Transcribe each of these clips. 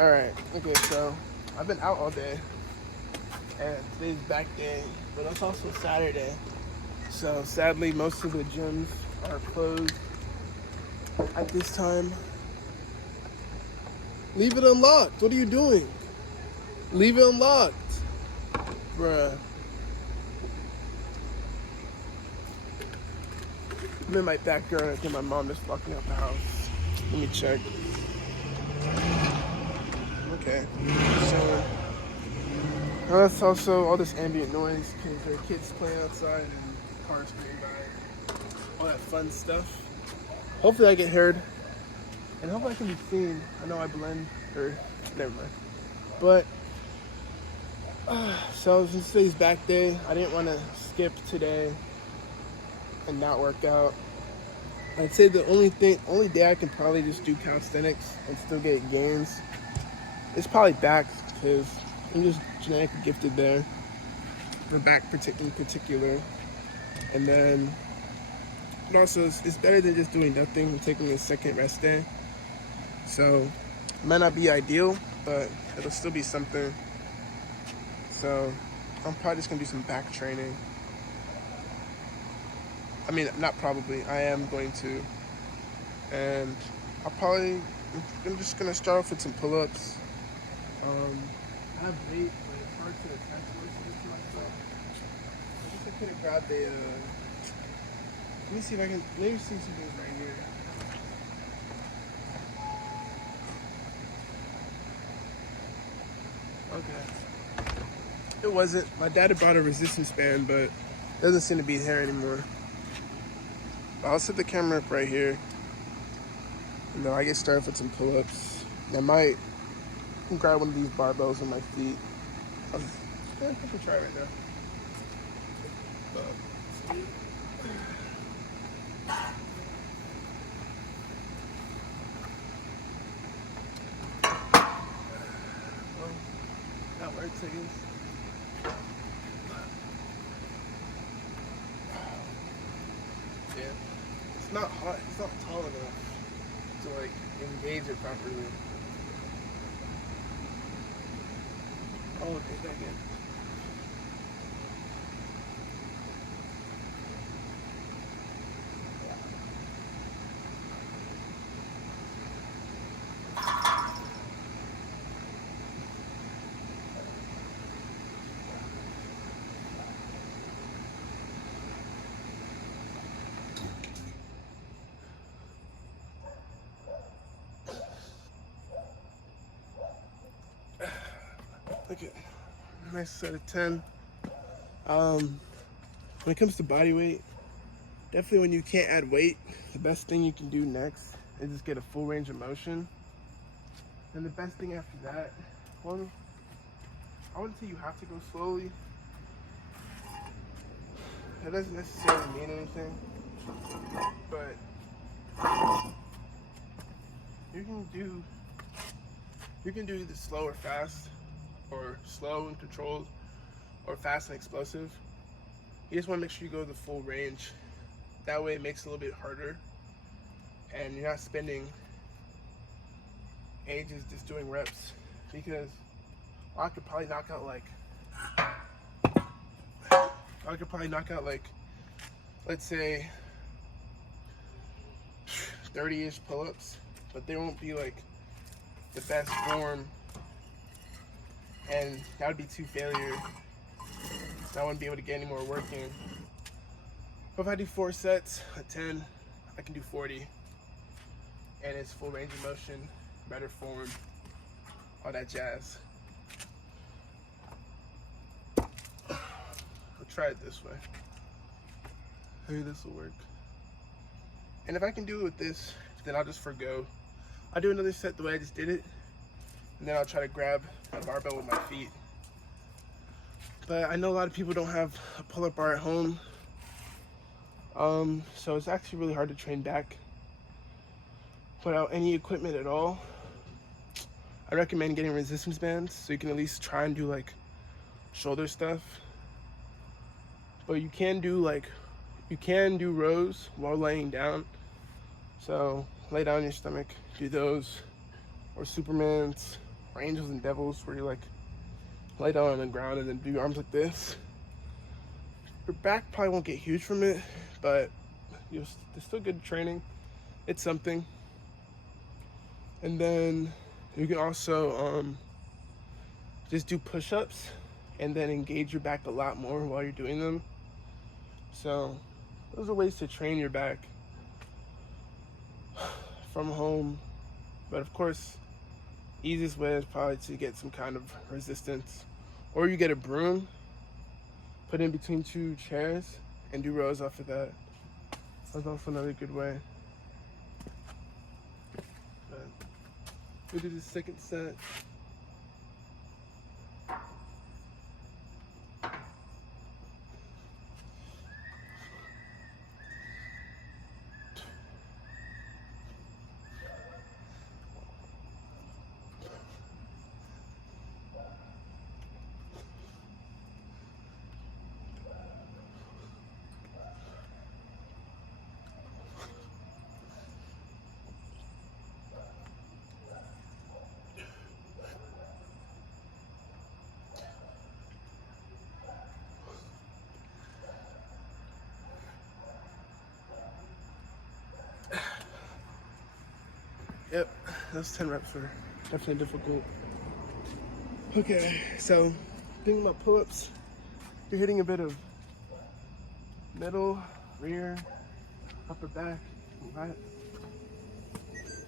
Alright, okay, so I've been out all day, and today's back day, but it's also Saturday. So sadly, most of the gyms are closed at this time. Leave it unlocked. What are you doing? Leave it unlocked. Bruh. I'm in my backyard. I think my mom just locked me out the house. Let me check. Okay. So, that's also all this ambient noise because there are kids playing outside and cars going by. All that fun stuff. Hopefully I get heard. And hopefully I can be seen. I know I blend, or never mind. But, so since today's back day, I didn't want to skip today and not work out. I'd say the only day I can probably just do calisthenics and still get gains is probably backs because I'm just genetically gifted there. The back in particular. And then, but also it's better than just doing nothing and taking a second rest day. So, it might not be ideal, but it'll still be something. So, I'm probably just gonna do some back training. I mean, not probably, I am going to. And I'm just gonna start off with some pull-ups. I have weight, but it's hard to attach most of it to myself. I guess I could have grabbed a, let me see if I can, maybe see something right here. Okay. It wasn't. My dad had bought a resistance band, but it doesn't seem to be here anymore. I'll set the camera up right here. And then I get started with some pull-ups. I might grab one of these barbells on my feet. I can try right now. That works, I guess. Yeah. It's not hot. It's not tall enough to like engage it properly. Oh, okay, back in. Okay, nice set of 10. When it comes to body weight, definitely when you can't add weight, the best thing you can do next is just get a full range of motion. And the best thing after that, well, I wouldn't say you have to go slowly. That doesn't necessarily mean anything, but you can do either slow or fast, or slow and controlled, or fast and explosive. You just want to make sure you go the full range. That way it makes it a little bit harder, and you're not spending ages just doing reps, because I could probably knock out like, let's say 30-ish pull-ups, but they won't be like the best form, and that would be 2 failures. So I wouldn't be able to get any more work in. But if I do 4 sets at 10, I can do 40, and it's full range of motion, better form, all that jazz. I'll try it this way. Maybe this will work. And if I can do it with this, then I'll just forgo. I'll do another set the way I just did it, and then I'll try to grab a barbell with my feet. But I know a lot of people don't have a pull-up bar at home, so it's actually really hard to train back without any equipment at all. I recommend getting resistance bands so you can at least try and do like shoulder stuff. But you can do rows while laying down. So lay down on your stomach, do those, or Supermans, or angels and devils, where you like lay down on the ground and then do your arms like this. Your back probably won't get huge from it, but it's still good training. It's something. And then you can also just do push-ups and then engage your back a lot more while you're doing them. So those are ways to train your back from home. But of course, easiest way is probably to get some kind of resistance, or you get a broom, put in between two chairs, and do rows off of that. That's also another good way. But we'll do the second set. Yep, those 10 reps were definitely difficult. Okay, so thinking about pull-ups, you're hitting a bit of middle, rear, upper back, right. It's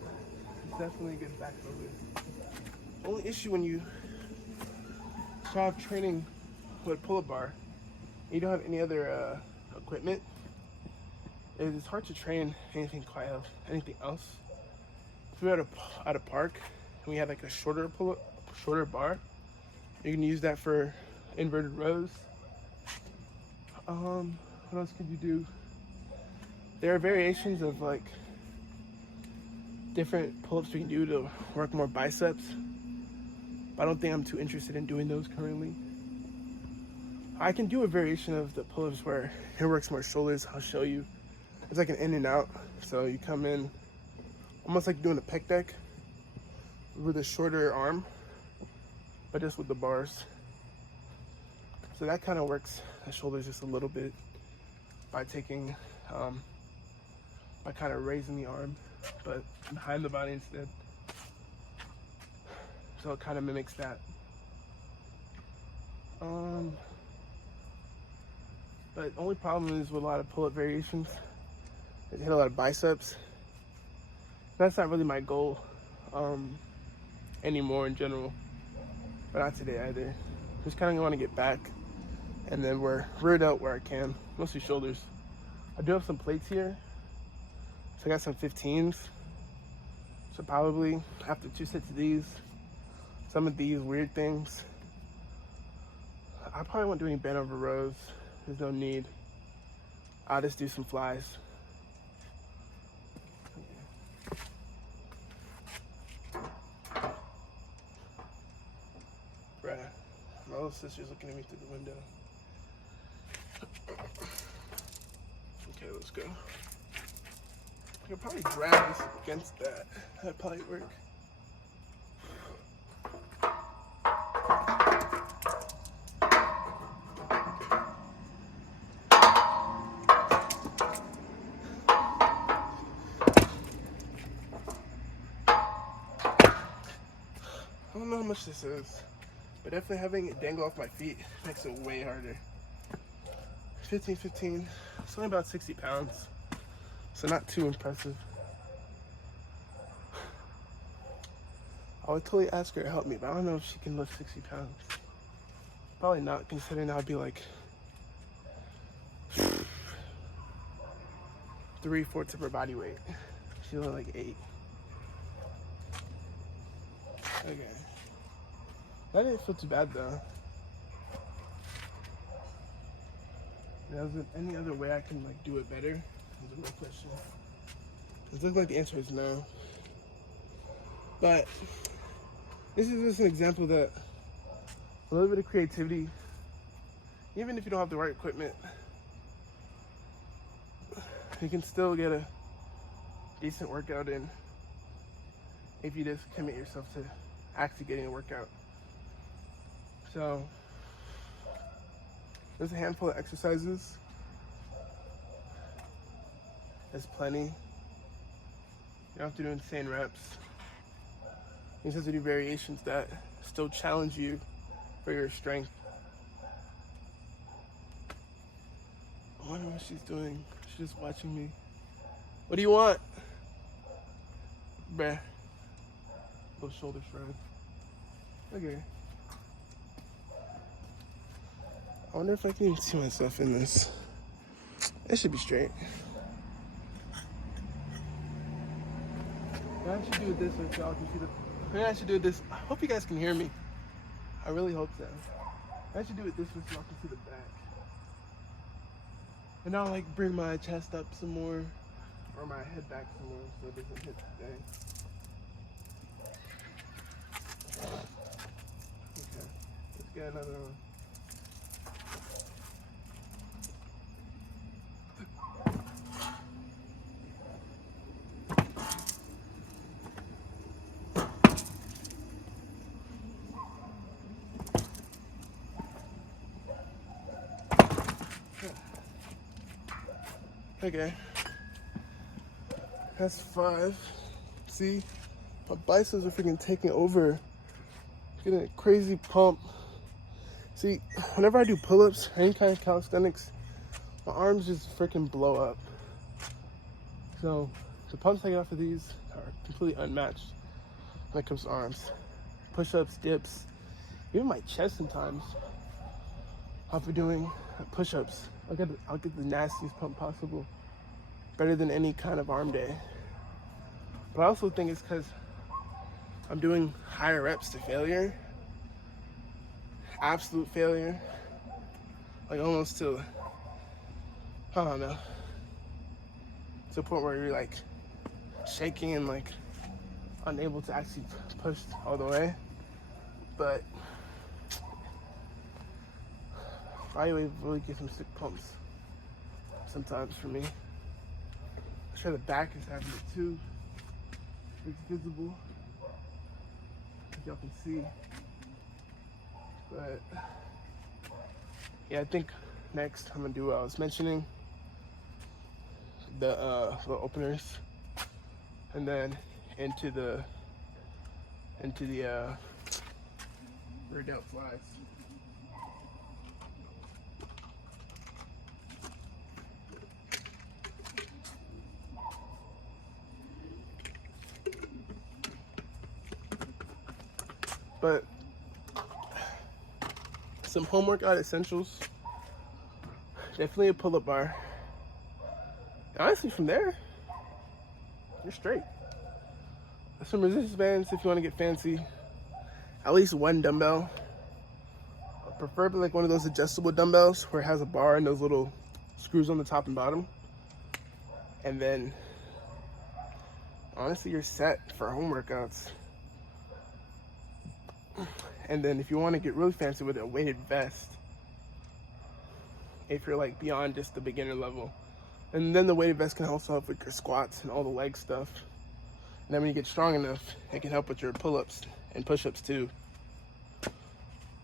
definitely a good back movement. The only issue when you start training with a pull-up bar, and you don't have any other equipment, is it's hard to train anything else. If we were at a park and we had like a shorter bar, you can use that for inverted rows. What else could you do? There are variations of like different pull-ups we can do to work more biceps, but I don't think I'm too interested in doing those currently. I can do a variation of the pull-ups where it works more shoulders. I'll show you. It's like an in and out. So you come in almost like doing a pec deck with a shorter arm, but just with the bars. So that kind of works the shoulders just a little bit by taking, by kind of raising the arm, but behind the body instead. So it kind of mimics that. But the only problem is with a lot of pull-up variations, is hit a lot of biceps. That's not really my goal anymore in general, but not today either. Just kind of want to get back and then we're reared out where I can, mostly shoulders. I do have some plates here, so I got some 15s. So probably after 2 sets of these, some of these weird things, I probably won't do any bent over rows. There's no need. I'll just do some flies. Bruh, my little sister's looking at me through the window. Okay, let's go. I could probably drag this against that. That'd probably work. I don't know how much this is, but definitely having it dangle off my feet makes it way harder. 15, it's only about 60 pounds, so not too impressive. I would totally ask her to help me, but I don't know if she can lift 60 pounds. Probably not, considering I'd be like 3/4 of her body weight. She's only like 8. Okay. That didn't feel too bad though. Is there any other way I can like do it better? Is the real question. It looks like the answer is no. But this is just an example that a little bit of creativity, even if you don't have the right equipment, you can still get a decent workout in if you just commit yourself to actually getting a workout. So there's a handful of exercises. There's plenty. You don't have to do insane reps. You just have to do variations that still challenge you for your strength. I wonder what she's doing. She's just watching me. What do you want? Bruh. Little shoulder shrug. Okay. I wonder if I can even see myself in this. It should be straight. Maybe I should do it this way so y'all can see the. Maybe I should do it this. I hope you guys can hear me. I really hope so. I should do it this way so y'all can see the back. And I'll like bring my chest up some more, or my head back some more so it doesn't hit the thing. Okay, let's get another one. Okay, that's 5. See, my biceps are freaking taking over. Getting a crazy pump. See, whenever I do pull-ups or any kind of calisthenics, my arms just freaking blow up. So the pumps I get off of these are completely unmatched when it comes to arms. Push-ups, dips, even my chest sometimes. After doing push-ups, I'll get the nastiest pump possible. Better than any kind of arm day. But I also think it's because I'm doing higher reps to failure. Absolute failure. Like almost to, I don't know, to the point where you're like shaking and like unable to actually push all the way. But flyweight really gives some sick pumps sometimes for me. I'm sure the back is having it too. It's visible, as y'all can see. But yeah, I think next I'm gonna do what I was mentioning, the openers, and then into the rear delt flies. But some home workout essentials. Definitely a pull-up bar. Honestly, from there, you're straight. Some resistance bands if you want to get fancy. At least one dumbbell. Preferably like one of those adjustable dumbbells where it has a bar and those little screws on the top and bottom. And then, honestly, you're set for home workouts. And then if you want to get really fancy with a weighted vest, if you're like beyond just the beginner level, and then the weighted vest can also help with your squats and all the leg stuff. And then when you get strong enough, it can help with your pull-ups and push-ups too.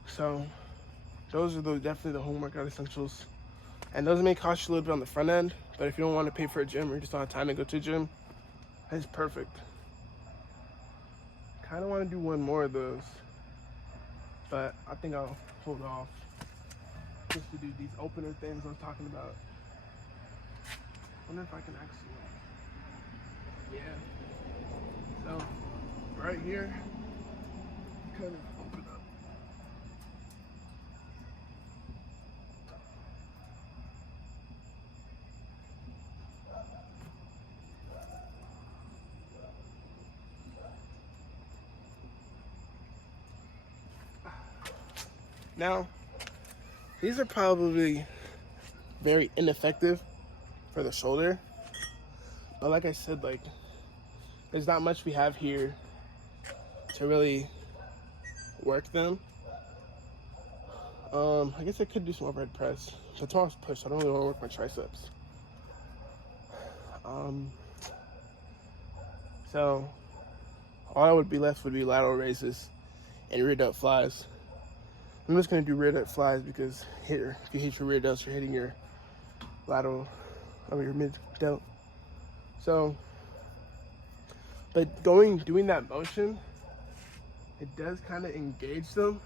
So those are definitely the home workout essentials. And those may cost you a little bit on the front end, but if you don't want to pay for a gym or you just don't have time to go to a gym, that's perfect. Kind of want to do one more of those, but I think I'll hold off just to do these opener things I was talking about. I wonder if I can actually, yeah. So, right here, kind of open up. Now, these are probably very ineffective for the shoulder, but like I said, like there's not much we have here to really work them. I guess I could do some overhead press, but tomorrow's push, so I don't really want to work my triceps. So all I would be left would be lateral raises. and rear delt flies. I'm just gonna do rear delt flies because if you hit your rear delts, you're hitting your lateral of your mid delt. So, but doing that motion, it does kind of engage them.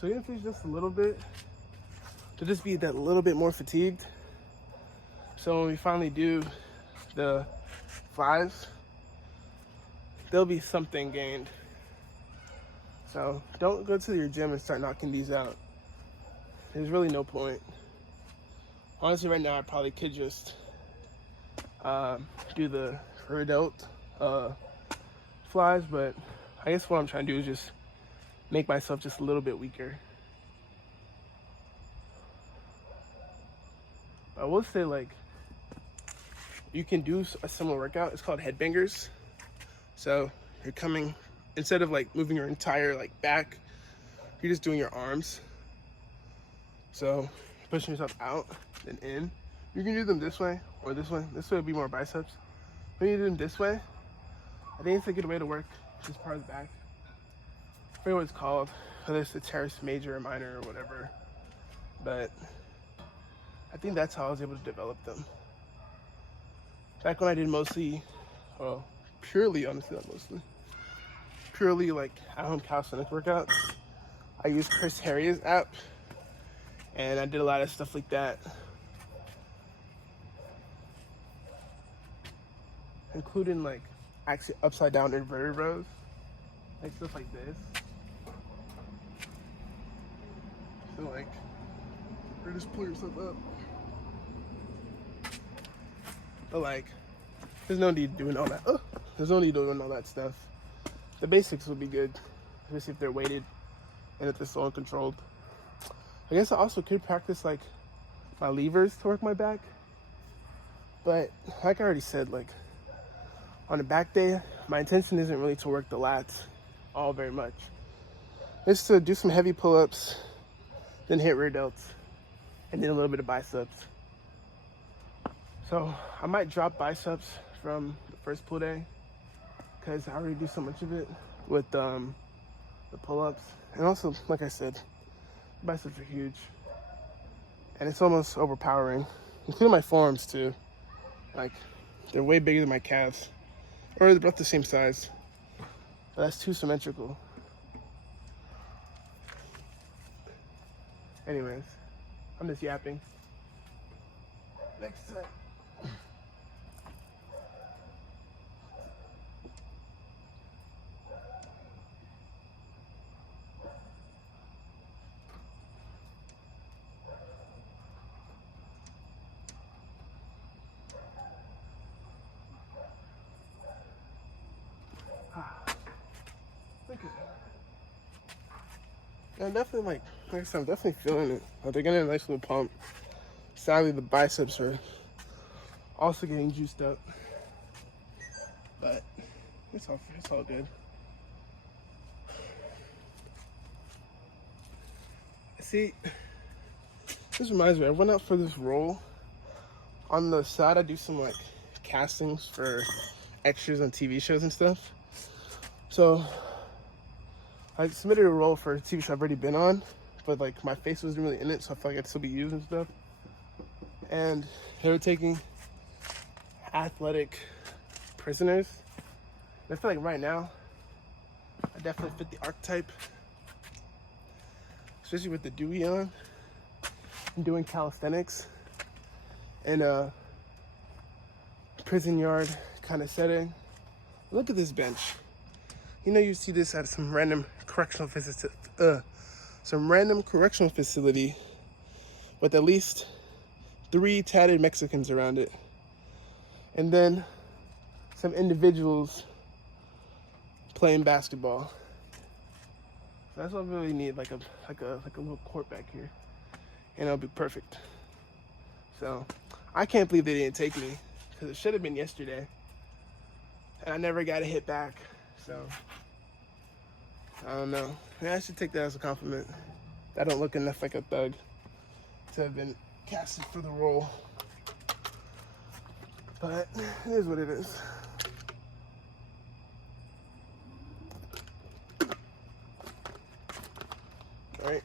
So even if it's just a little bit, they'll just be that little bit more fatigued. So when we finally do the flies, there'll be something gained. So don't go to your gym and start knocking these out. There's really no point. Honestly, right now I probably could just do the rear delt flies, but I guess what I'm trying to do is just make myself just a little bit weaker. I will say, like, you can do a similar workout. It's called headbangers. So you're coming, instead of like moving your entire like back, you're just doing your arms. So pushing yourself out and in. You can do them this way or this way. This way would be more biceps. When you do them this way, I think it's a good way to work this part of the back. I forget what it's called, whether it's the teres major or minor or whatever. But I think that's how I was able to develop them. Back when I did purely like at-home calisthenics workouts, I used Chris Harrier's app, and I did a lot of stuff like that, including like actually upside down inverted rows, like stuff like this. So like, or just pull yourself up. But like, there's no need doing all that. There's no need doing all that stuff. The basics would be good, especially if they're weighted and if they're slow and controlled. I guess I also could practice like my levers to work my back. But like I already said, like on a back day, my intention isn't really to work the lats all very much. It's to do some heavy pull-ups, then hit rear delts, and then a little bit of biceps. So I might drop biceps from the first pull day because I already do so much of it with the pull-ups. And also, like I said, biceps are huge. And it's almost overpowering, including my forearms too. Like, they're way bigger than my calves. Or they're about the same size. But that's too symmetrical. Anyways, I'm just yapping. Next time. Okay. Yeah, I'm definitely like I said, I'm definitely feeling it. They're getting a nice little pump. Sadly, the biceps are also getting juiced up, but it's all good. See, this reminds me, I went out for this roll. On the side, I do some like castings for extras on TV shows and stuff. So I submitted a role for a TV show I've already been on, but like my face wasn't really in it, so I felt like I'd still be used and stuff. And they were taking athletic prisoners. And I feel like right now, I definitely fit the archetype, especially with the Dewey on. I'm doing calisthenics in a prison yard kind of setting. Look at this bench. You know, you see this at some random correctional facility with at least 3 tatted Mexicans around it, and then some individuals playing basketball. That's what I really need, like a little court back here, and it'll be perfect. So I can't believe they didn't take me, because it should have been yesterday, and I never got a hit back. So I don't know. Yeah, I should take that as a compliment. I don't look enough like a thug to have been casted for the role. But it is what it is. right?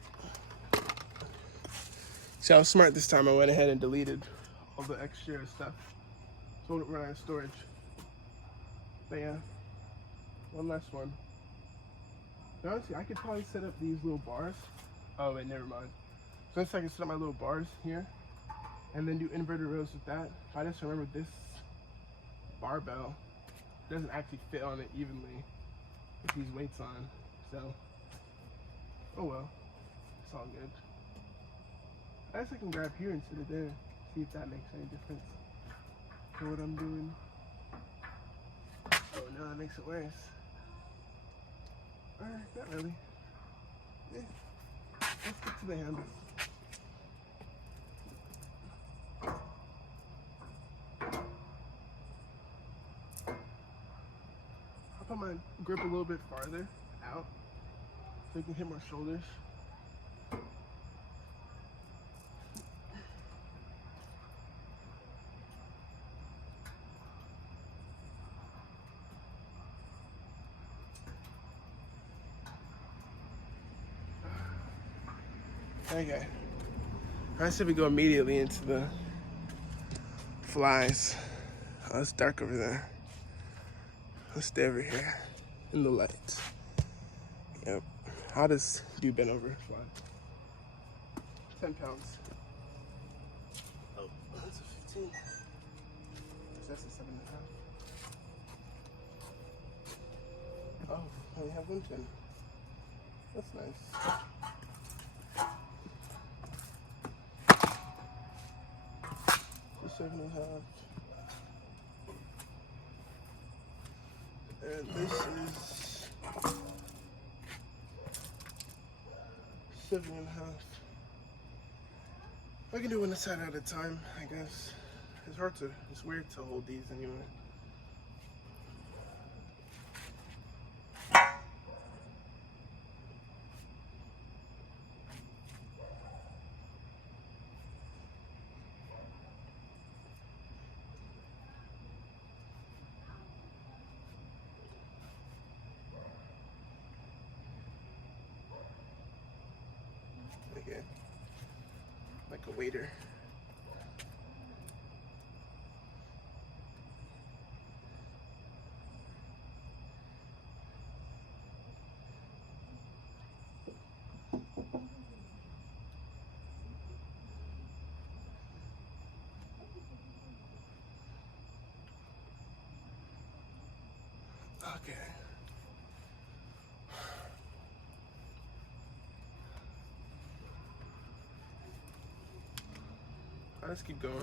See, I was smart this time. I went ahead and deleted all the extra stuff, so it wouldn't run out of storage. But yeah, one last one. Now, honestly, I could probably set up these little bars. Oh wait, never mind. So I can set up my little bars here, and then do inverted rows with that. If I just remember, this barbell doesn't actually fit on it evenly with these weights on. So, oh well, it's all good. I guess I can grab here instead of there. See if that makes any difference for what I'm doing. Oh no, that makes it worse. Alright, not really. Yeah. Let's get to the handles. I'll put my grip a little bit farther out so I can hit my shoulders. Okay. I said we go immediately into the flies. Oh, it's dark over there. Let's stay over here in the lights. Yep. How does do bend over fly? 10 pounds. Oh, that's a 15. That's a 7.5. Oh, I only have 110. That's nice. So 7.5. And this is 7.5. I can do one side at a time, I guess. It's weird to hold these anyway. Okay. Like a waiter. Okay. Let's keep going.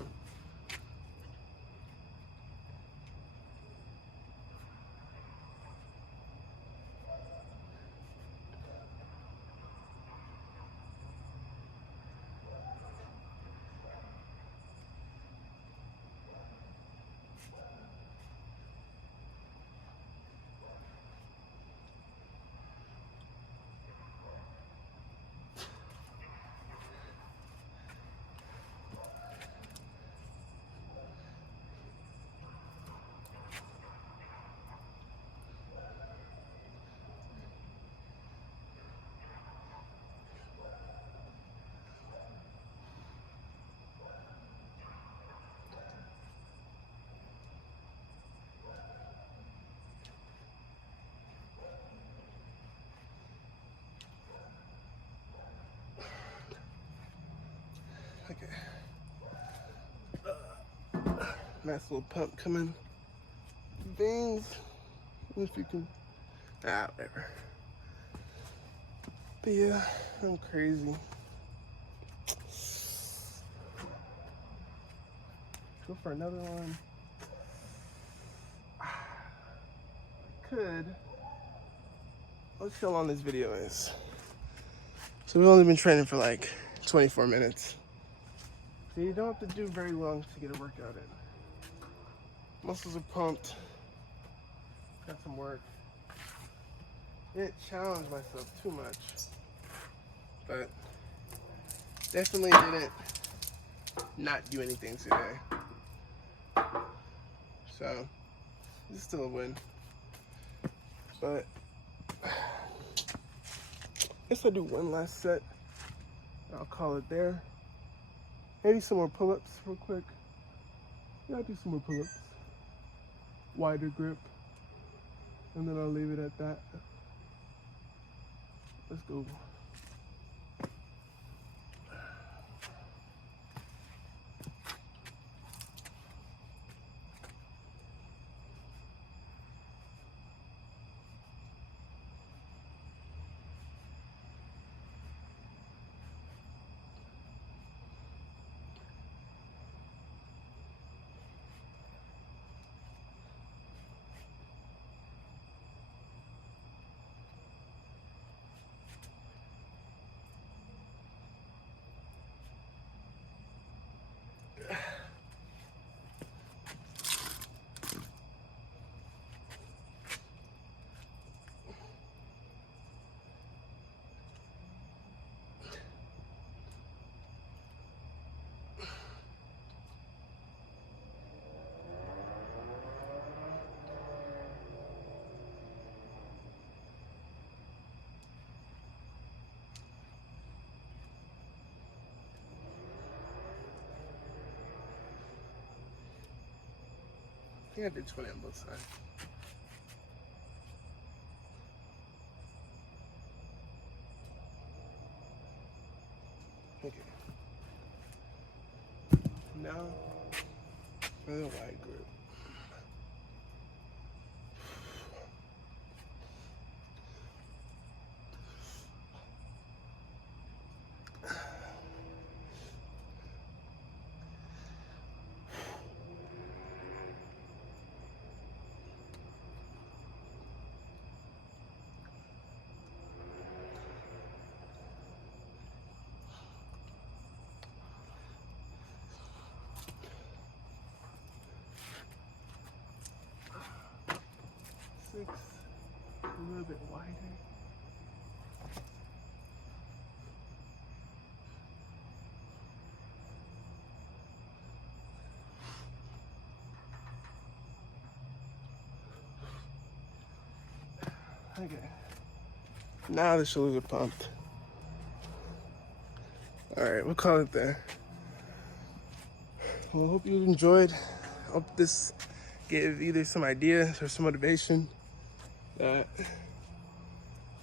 Okay. Nice little pump coming. Veins. If you can. Whatever. But yeah, I'm crazy. Go for another one. Could. Let's see how long this video is. So we've only been training for like 24 minutes. So you don't have to do very long to get a workout in. Muscles are pumped. Got some work. Didn't challenge myself too much, but definitely didn't not do anything today. So it's still a win. But guess I'll do one last set. I'll call it there. Maybe some more pull-ups real quick. Yeah, I'll do some more pull-ups. Wider grip. And then I'll leave it at that. Let's go. I think I did 20 on both sides. Okay. Now for the wide grip. Six, a little bit wider. Okay. Now the shoulders are pumped. All right, we'll call it there. Well, hope you enjoyed. Hope this gave either some ideas or some motivation that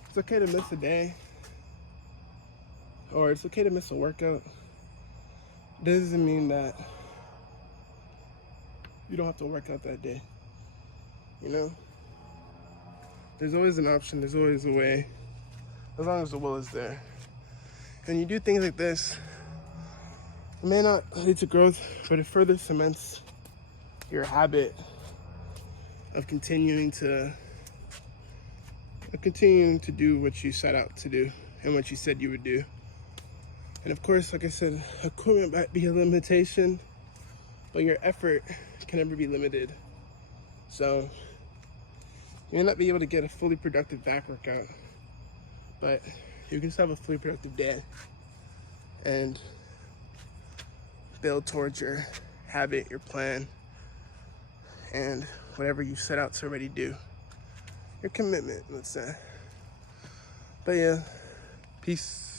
it's okay to miss a day, or it's okay to miss a workout. It doesn't mean that you don't have to work out that day. You know? There's always an option, there's always a way, as long as the will is there. And you do things like this, it may not lead to growth, but it further cements your habit of continuing to do what you set out to do and what you said you would do. And of course, like I said, equipment might be a limitation, but your effort can never be limited. So you may not be able to get a fully productive back workout, but you can still have a fully productive day and build towards your habit, your plan, and whatever you set out to already do. Your commitment, let's say. But yeah, peace.